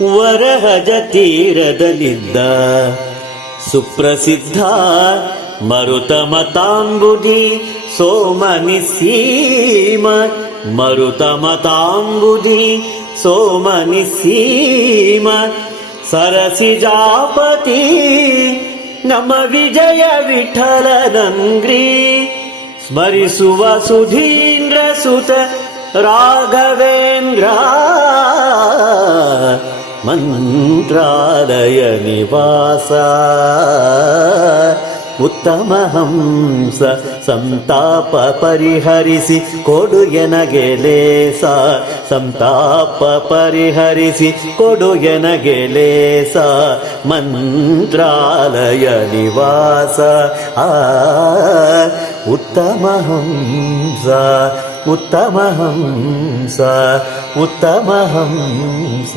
ವರಹಜ ತೀರದಲ್ಲಿದ್ದ ಸುಪ್ರಸಿದ್ಧ ಮರುತಮತಾಂಬುಧಿ ಸೋಮನಿಸೀಮ ಮರುತಮತಾಂಬುಧಿ ಸೋಮನಿಸೀಮ ಸರಸಿಜಾಪತಿ ನಮ್ಮ ವಿಜಯ ವಿಠಲನಂಗ್ರಿ ಸ್ಮರಿಸುವ ಸುಧೀಂದ್ರ ಸುತ ರಾಘವೇಂದ್ರ ಮಂತ್ರಾಲಯ ನಿವಾಸ ಉತ್ತಮ ಹಂಸ ಸಂತಾಪ ಪರಿಹರಿಸಿ ಕೊಡು ಎನಗೆ ಲೇಸ ಸಂತಾಪ ಪರಿಹರಿಸಿ ಕೊಡು ಎನಗೆ ಲೇಸ ಮಂತ್ರಾಲಯ ನಿವಾಸ ಉತ್ತಮ ಹಂಸ ಉತ್ತಮ ಹಂಸ ಉತ್ತಮ ಹಂಸ